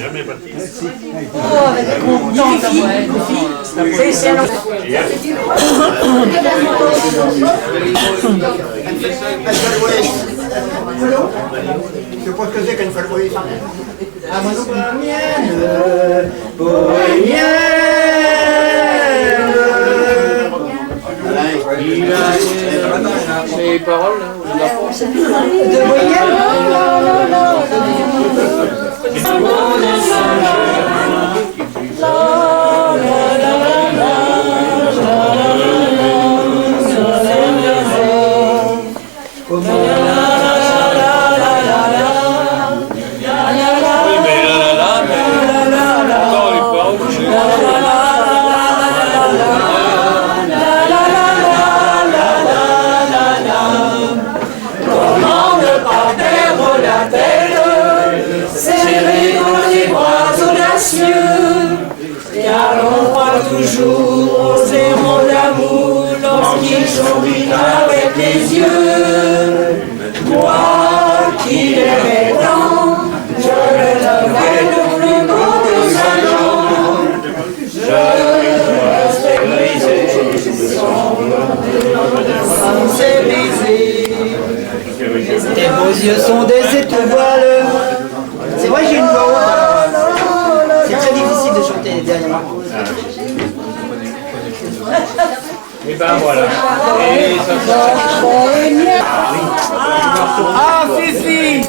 jamais parti. Oh, elle est contente. C'est un Je sais pas ce que c'est qu'une farfouille. Ah, moi non pas. Les paroles, là, ou la force. de moyenne. Oui, mais là, mais encore les paroles, Serré dans les bras audacieux, car on croit toujours aux aimants d'amour lorsqu'ils chambinent avec les yeux. Moi qui l'aimais tant, je le nommais le plus beau de salon. Je restais brisé, sans ses baisers. Tes beaux yeux sont des étoiles. C'est vrai, j'ai une voix haute. C'est très difficile de chanter derrière moi. et ben voilà. Et ça Ah, Fifi!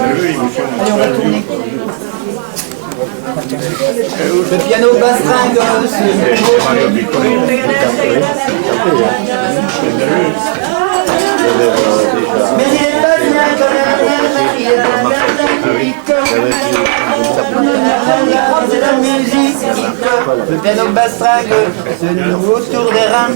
Allez, on va tourner. Le piano bastringue. Mais il est pas bien quand c'est la musique. Le piano bastringue se noue autour des reins.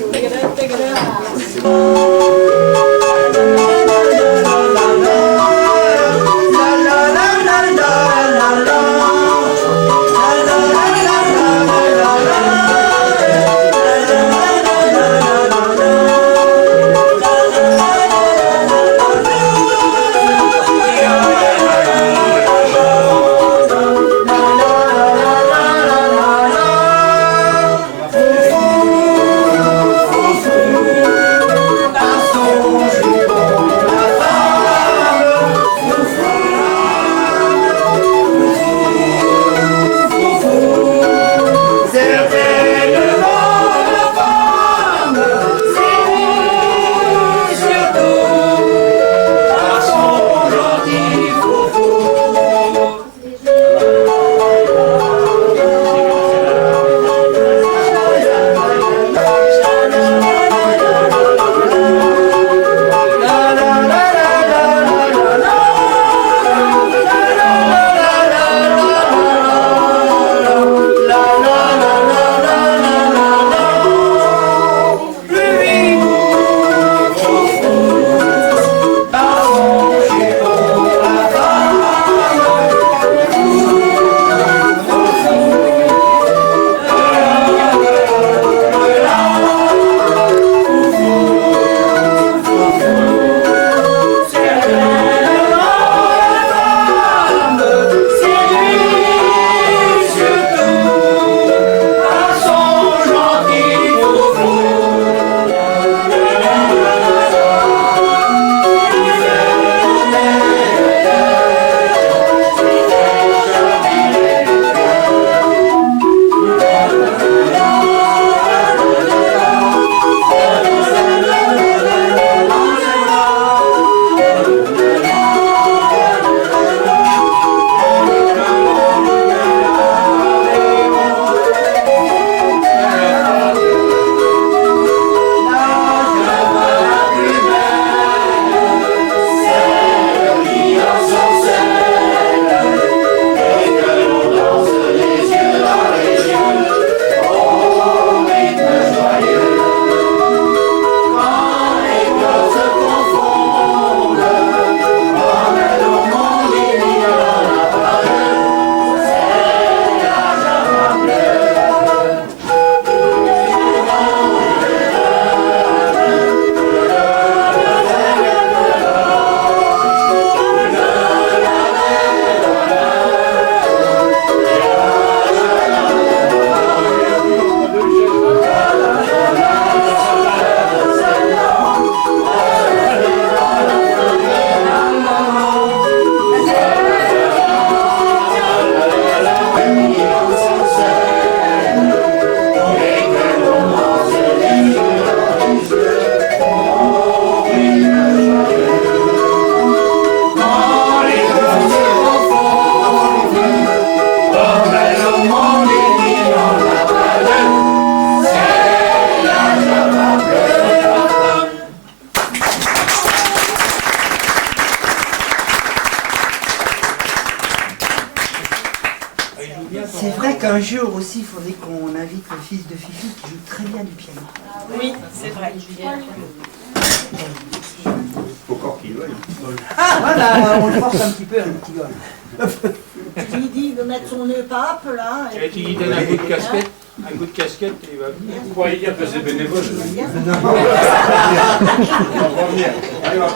C'est vrai qu'un jour aussi, il faudrait qu'on invite le fils de Fifi qui joue très bien du piano. Oui, c'est vrai. Faut encore qu'il veuille. Ah, voilà, on le force un petit peu, un petit gars. Il dit de mettre son nœud pape là. Et tu lui donnes un coup de casquette, et il va venir. Vous croyez dire que c'est bénévole? Il va bien. On va revenir. Allez, on va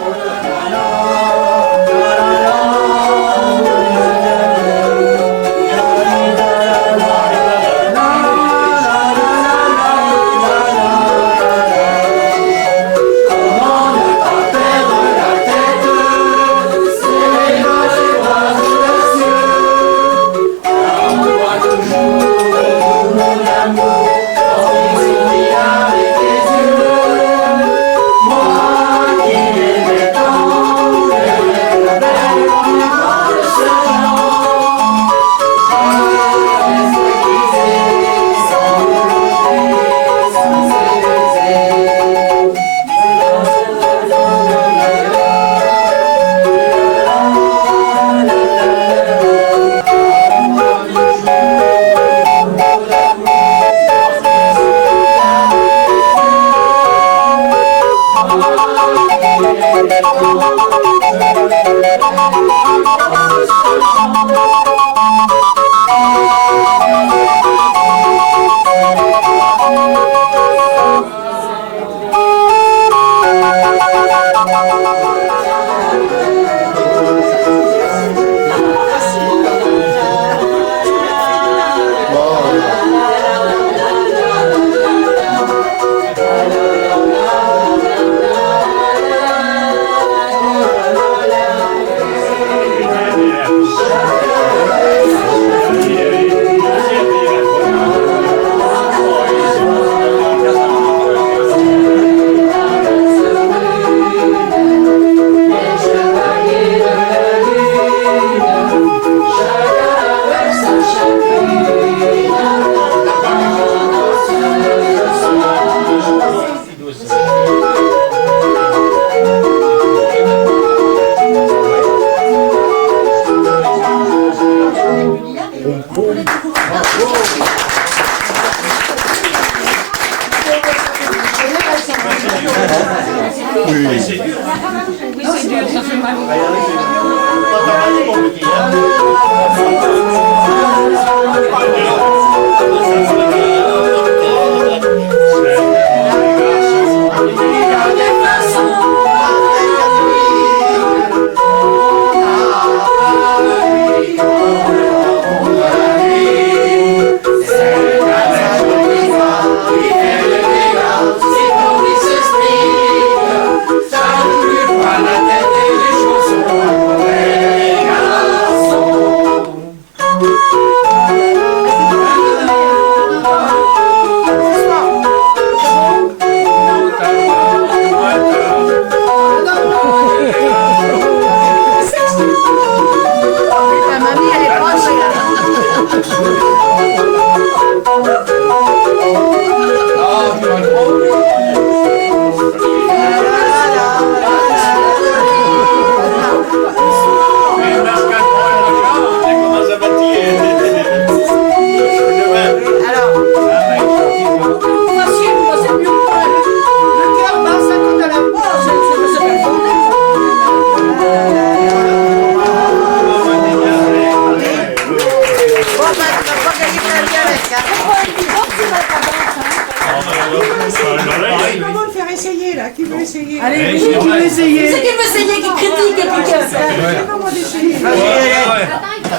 Comment le faire essayer là? Qui veut essayer? Allez, Qui veut essayer? c'est qui veut essayer, qui critique et puis qui essaie. Comment d'essayer?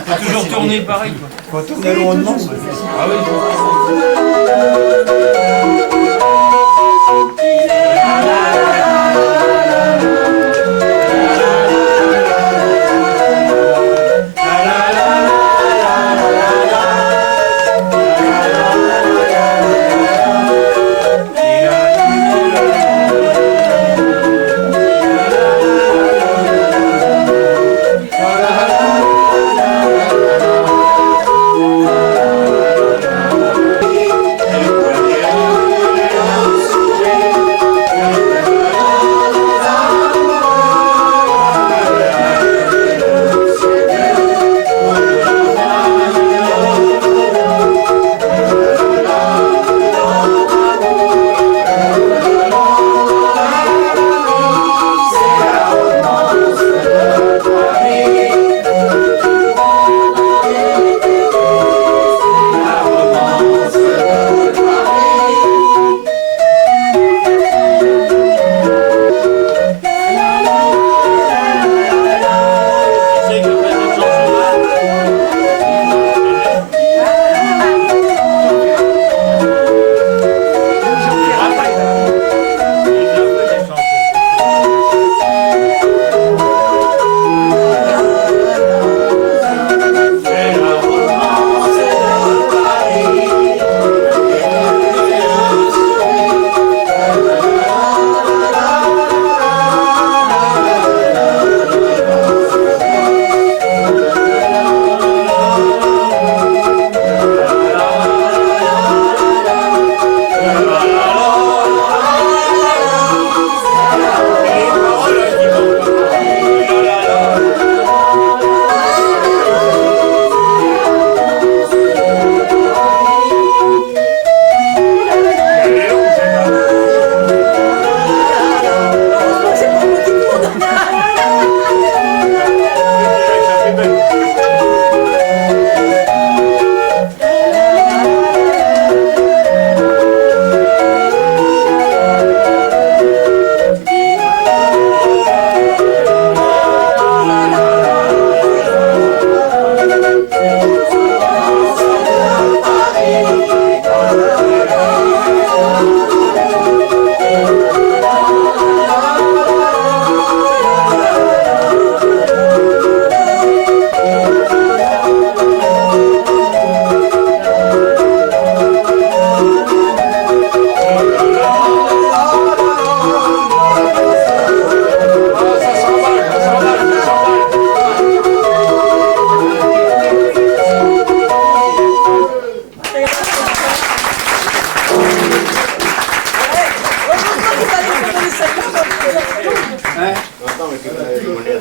Faut toujours tourner pareil, quoi. Faut tourner rondement. Ah oui.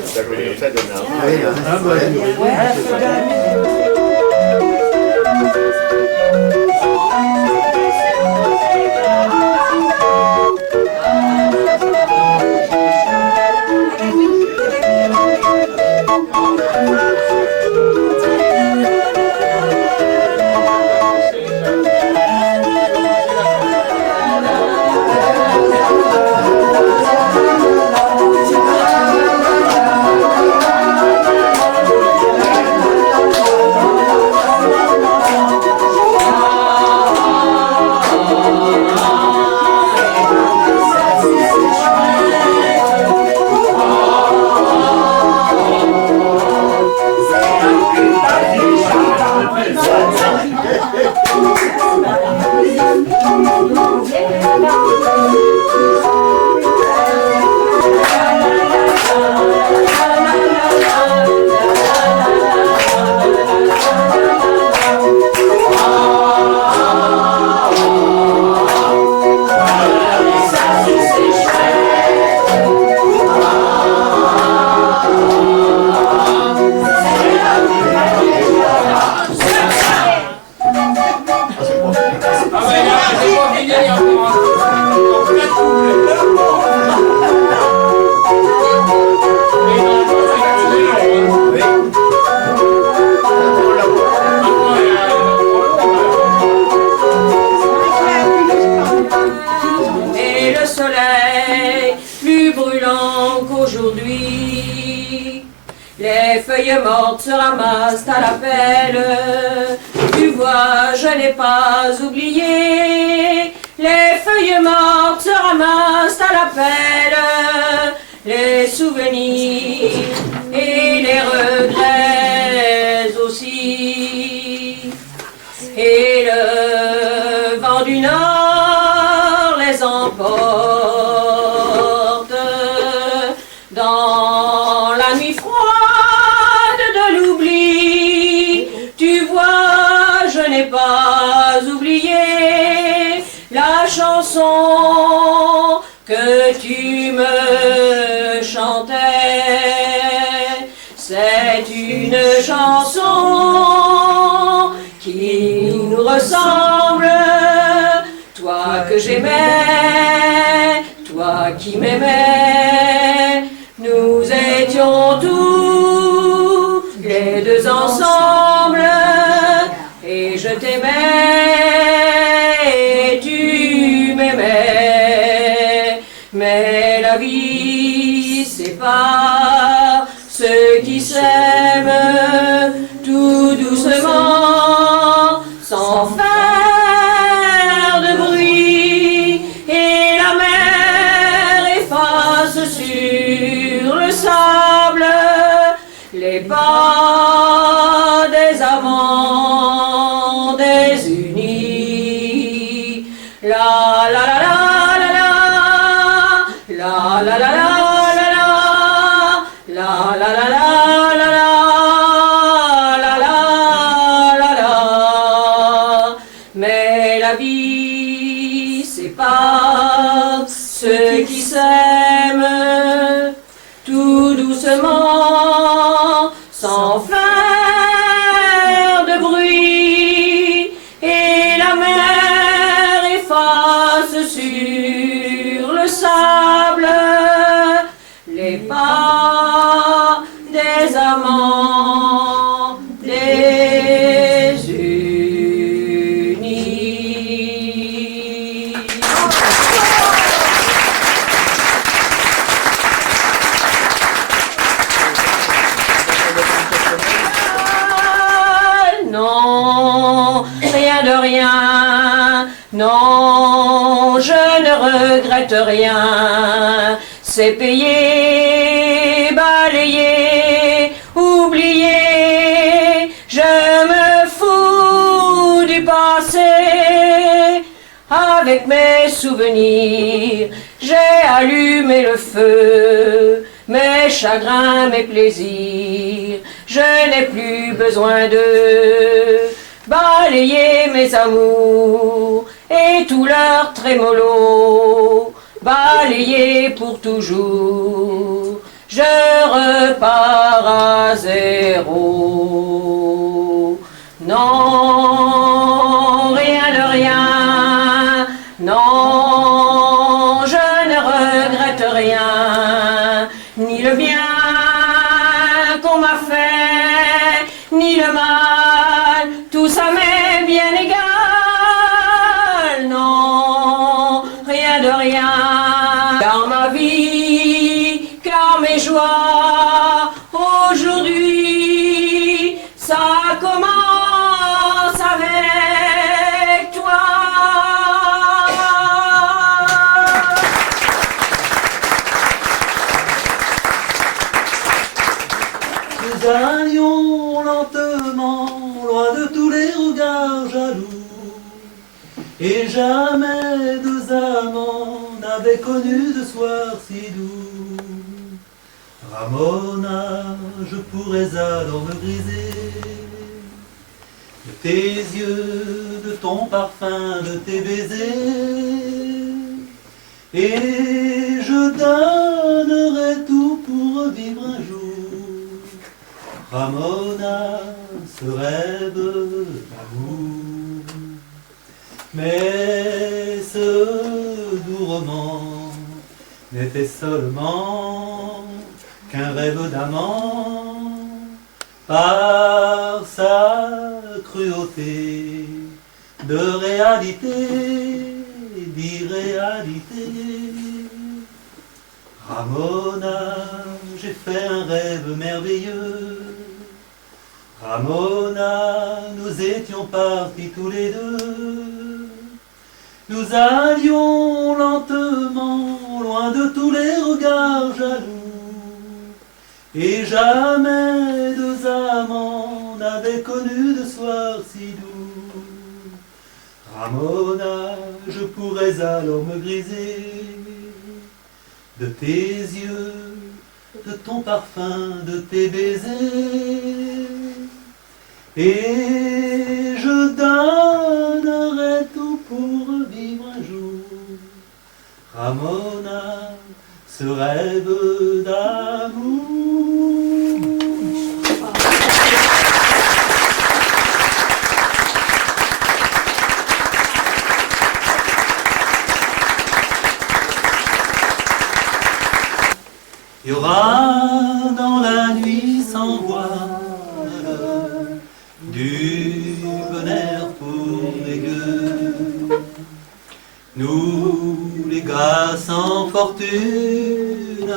Ça veut dire ça donne un- Oui, Et le soleil, plus brûlant qu'aujourd'hui, les feuilles mortes se ramassent à la pelle. Tu vois, je n'ai pas oublié. Les feuilles mortes se ramassent à la pelle. Les souvenirs et les regrets aussi. Et le vent du nord les emporte dans la nuit froide de l'oubli. Tu vois, je n'ai pas oublié la chanson que tu me chantais. C'est une chanson qui nous ressemble, toi que j'aimais, toi qui m'aimais. Nous étions tous les deux ensemble, et je t'aimais et tu m'aimais. Mais la vie sépare ceux qui s'aiment tout doucement, sans faire de bruit, et la mer efface sur le sable les pas des amants désunis. La la la la la la la la la la la la la la la la. Mais la vie sépare ceux qui s'aiment tout doucement, sans faire de bruit, et la mer efface sur le sable les pas des amants désunis. Non, rien de rien, non, je ne regrette rien. C'est payé, balayé, oublié, je me fous du passé. Avec mes souvenirs, j'ai allumé le feu, mes chagrins, mes plaisirs, je n'ai plus besoin de balayer mes amours et tout leur trémolo, balayer pour toujours. je repars à zéro. Non, rien de rien, non, je ne regrette rien, ni le bien qu'on m'a fait, ni le mal, tout ça m'est bien égal. Non, rien de rien, car ma vie, car mes joies, aujourd'hui, ça commence avec toi. Nous allions lentement, loin de tous les regards jaloux, et jamais deux amants n'avaient connu de soir si doux. Ramona, je pourrais alors me griser de tes yeux, de ton parfum, de tes baisers, et je donnerais tout pour revivre un jour, Ramona, ce rêve d'amour. Mais ce doux roman n'était seulement qu'un rêve d'amant, par sa cruauté de réalité, d'irréalité. Ramona, j'ai fait un rêve merveilleux. Ramona, nous étions partis tous les deux. Nous allions lentement, loin de tous les regards jaloux, et jamais deux amants n'avaient connu de soir si doux. Ramona, je pourrais alors me griser de tes yeux, de ton parfum, de tes baisers, et je donnerais tout pour vivre un jour, Ramona, ce rêve d'amour. Il y aura dans la nuit sans voile du bonheur pour les gueux. Nous, les gars sans fortune,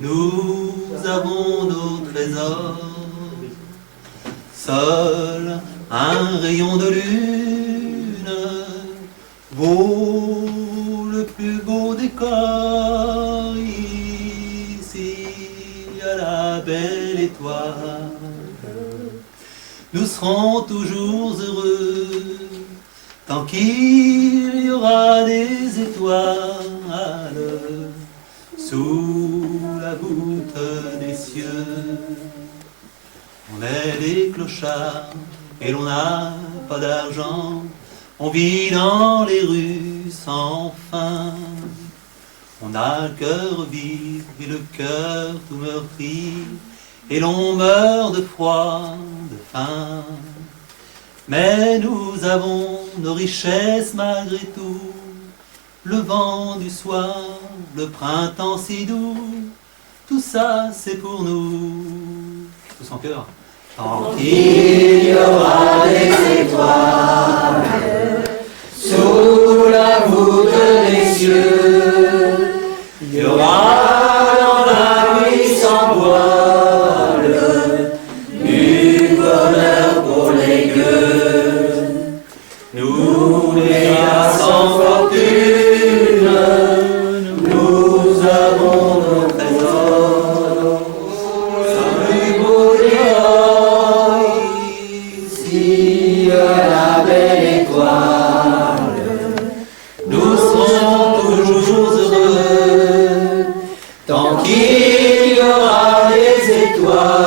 nous avons nos trésors. Seul un rayon de lune vaut le plus beau décor. À la belle étoile, nous serons toujours heureux tant qu'il y aura des étoiles sous la voûte des cieux. On est des clochards et l'on n'a pas d'argent, on vit dans les rues sans fin. On a le cœur vif et le cœur tout meurtri, et l'on meurt de froid, de faim. Mais nous avons nos richesses malgré tout, le vent du soir, le printemps si doux, tout ça c'est pour nous. Tous en chœur. Tant qu'il y aura des étoiles sous la voûte des cieux, il y aura dans la nuit sans voile du bonheur pour les gueux. Nous, les gars sans fortune, nous avons nos trésors. Sans plus beau dehors, ici la belle étoile, nous serons toujours heureux tant qu'il y aura des étoiles